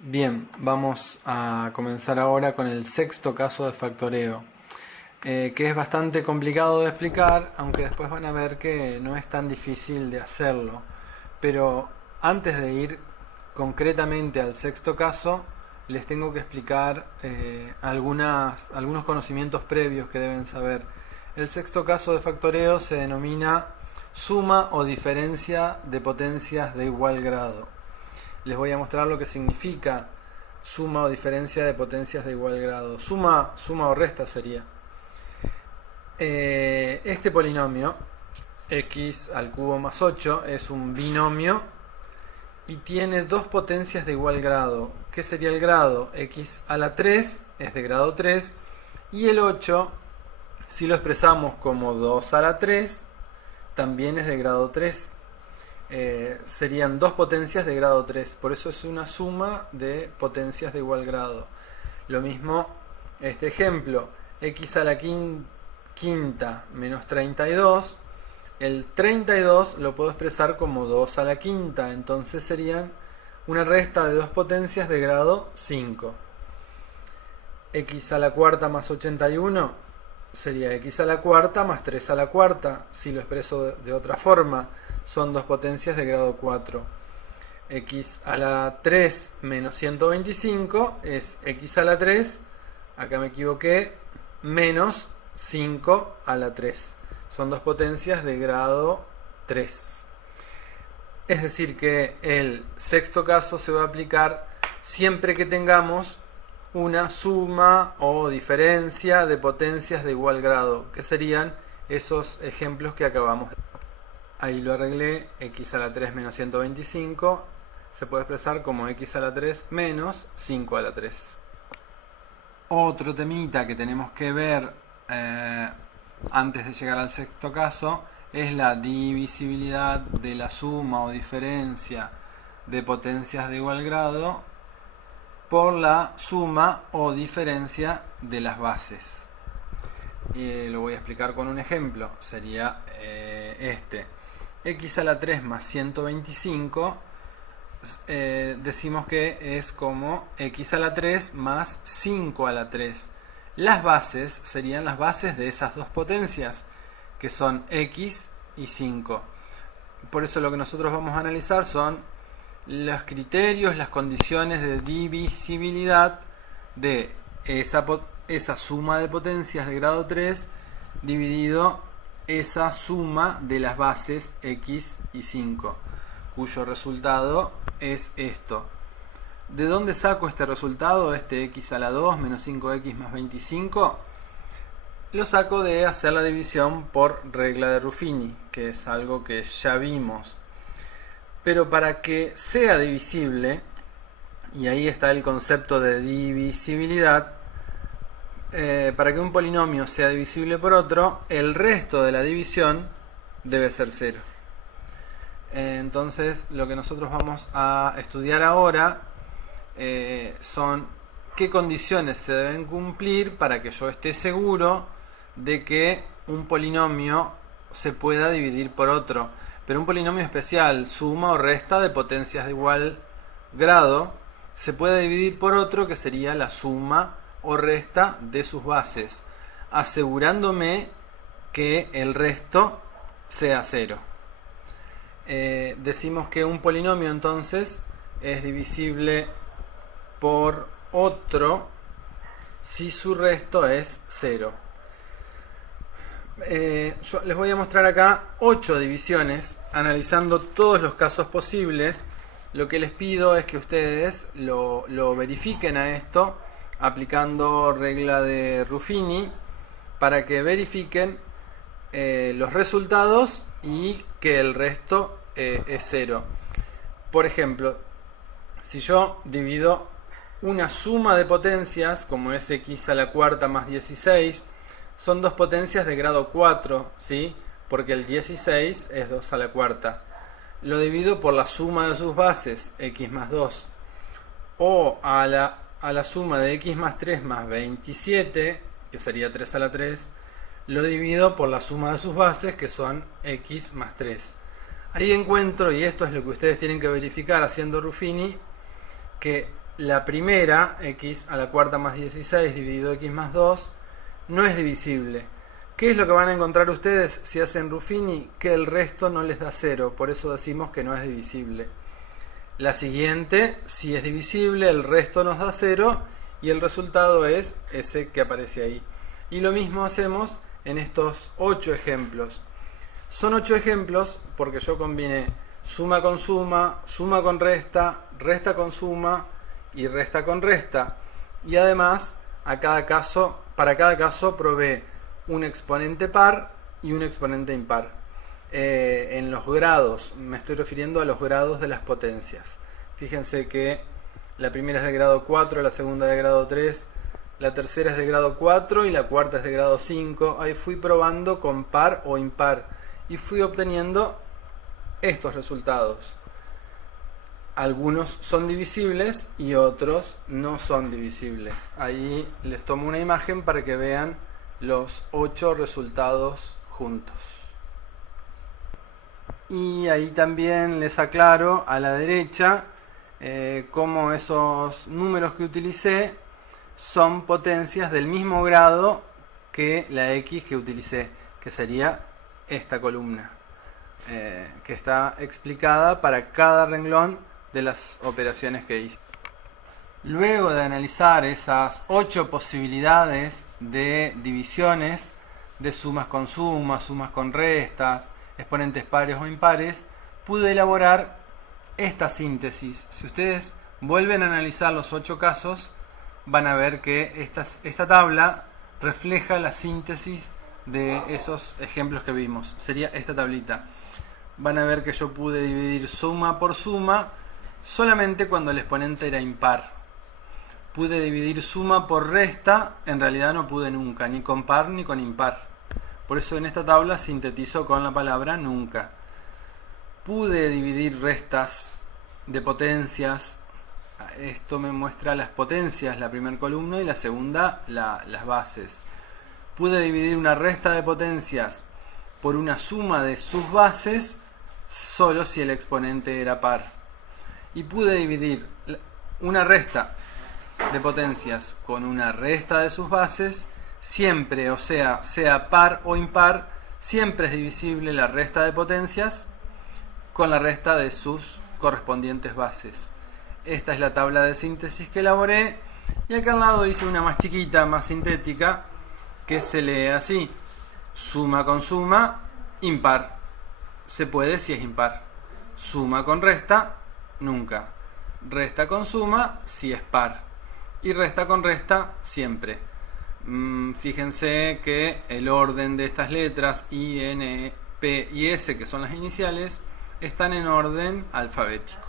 Bien, vamos a comenzar ahora con el sexto caso de factoreo, que es bastante complicado de explicar, aunque después van a ver que no es tan difícil de hacerlo. Pero antes de ir concretamente al sexto caso, les tengo que explicar algunos conocimientos previos que deben saber. El sexto caso de factoreo se denomina suma o diferencia de potencias de igual grado. Les voy a mostrar lo que significa suma o diferencia de potencias de igual grado. Suma o resta sería. Este polinomio, x al cubo más 8, es un binomio y tiene dos potencias de igual grado. ¿Qué sería el grado? X a la 3 es de grado 3 y el 8, si lo expresamos como 2 a la 3, también es de grado 3. Serían dos potencias de grado 3, por eso es una suma de potencias de igual grado. Lo mismo este ejemplo, x a la quinta menos 32, el 32 lo puedo expresar como 2 a la quinta, entonces serían una resta de dos potencias de grado 5. X a la cuarta más 81 sería x a la cuarta más 3 a la cuarta, si lo expreso de otra forma. Son dos potencias de grado 4. X a la 3 menos 125 es x a la 3, acá me equivoqué, menos 5 a la 3. Son dos potencias de grado 3. Es decir que el sexto caso se va a aplicar siempre que tengamos una suma o diferencia de potencias de igual grado, que serían esos ejemplos que acabamos de ver. Ahí lo arreglé, x a la 3 menos 125 se puede expresar como x a la 3 menos 5 a la 3. Otro temita que tenemos que ver antes de llegar al sexto caso es la divisibilidad de la suma o diferencia de potencias de igual grado por la suma o diferencia de las bases. Lo voy a explicar con un ejemplo, sería este. X a la 3 más 125 decimos que es como x a la 3 más 5 a la 3. Las bases serían las bases de esas dos potencias, que son x y 5. Por eso lo que nosotros vamos a analizar son los criterios, las condiciones de divisibilidad de esa suma de potencias de grado 3 dividido esa suma de las bases x y 5, cuyo resultado es esto. ¿De dónde saco este resultado, este x a la 2 menos 5x más 25? Lo saco de hacer la división por regla de Ruffini, que es algo que ya vimos. Pero para que sea divisible, y ahí está el concepto de divisibilidad, para que un polinomio sea divisible por otro, el resto de la división debe ser 0. Entonces lo que nosotros vamos a estudiar ahora son qué condiciones se deben cumplir para que yo esté seguro de que un polinomio se pueda dividir por otro. Pero un polinomio especial, suma o resta de potencias de igual grado, se puede dividir por otro que sería la suma o resta de sus bases, asegurándome que el resto sea 0. Decimos que un polinomio entonces es divisible por otro si su resto es 0. Yo les voy a mostrar acá 8 divisiones analizando todos los casos posibles. Lo que les pido es que ustedes lo verifiquen a esto aplicando regla de Ruffini para que verifiquen los resultados y que el resto es 0. Por ejemplo, si yo divido una suma de potencias como es x a la cuarta más 16, son dos potencias de grado 4, ¿sí? Porque el 16 es 2 a la cuarta. Lo divido por la suma de sus bases, x más 2, o a la suma de x más 3 más 27, que sería 3 a la 3, lo divido por la suma de sus bases, que son x más 3. Ahí encuentro, y esto es lo que ustedes tienen que verificar haciendo Ruffini, que la primera, x a la cuarta más 16 dividido x más 2, no es divisible. ¿Qué es lo que van a encontrar ustedes si hacen Ruffini? Que el resto no les da 0, por eso decimos que no es divisible. La siguiente sí es divisible, el resto nos da 0 y el resultado es ese que aparece ahí. Y lo mismo hacemos en estos 8 ejemplos. Son 8 ejemplos porque yo combiné suma con suma, suma con resta, resta con suma y resta con resta. Y además, para cada caso probé un exponente par y un exponente impar. En los grados, me estoy refiriendo a los grados de las potencias. Fíjense que la primera es de grado 4, la segunda de grado 3, la tercera es de grado 4 y la cuarta es de grado 5. Ahí fui probando con par o impar y fui obteniendo estos resultados. Algunos son divisibles y otros no son divisibles. Ahí les tomo una imagen para que vean los 8 resultados juntos. Y ahí también les aclaro a la derecha cómo esos números que utilicé son potencias del mismo grado que la x que utilicé, que sería esta columna, que está explicada para cada renglón de las operaciones que hice. Luego de analizar esas 8 posibilidades de divisiones, de sumas con sumas, sumas con restas, exponentes pares o impares, pude elaborar esta síntesis. Si ustedes vuelven a analizar los 8 casos, van a ver que esta tabla refleja la síntesis de esos ejemplos que vimos. Sería esta tablita. Van a ver que yo pude dividir suma por suma solamente cuando el exponente era impar. Pude dividir suma por resta, en realidad no pude nunca, ni con par ni con impar. Por eso en esta tabla sintetizo con la palabra nunca. Pude dividir restas de potencias. Esto me muestra las potencias, la primera columna, y la segunda las bases. Pude dividir una resta de potencias por una suma de sus bases solo si el exponente era par. Y pude dividir una resta de potencias con una resta de sus bases siempre, o sea par o impar, siempre es divisible la resta de potencias con la resta de sus correspondientes bases. Esta es la tabla de síntesis que elaboré, y acá al lado hice una más chiquita, más sintética, que se lee así: suma con suma, impar. Se puede si es impar. Suma con resta, nunca. Resta con suma, si es par. Y resta con resta, siempre. Fíjense que el orden de estas letras I, N, P y S, que son las iniciales, están en orden alfabético.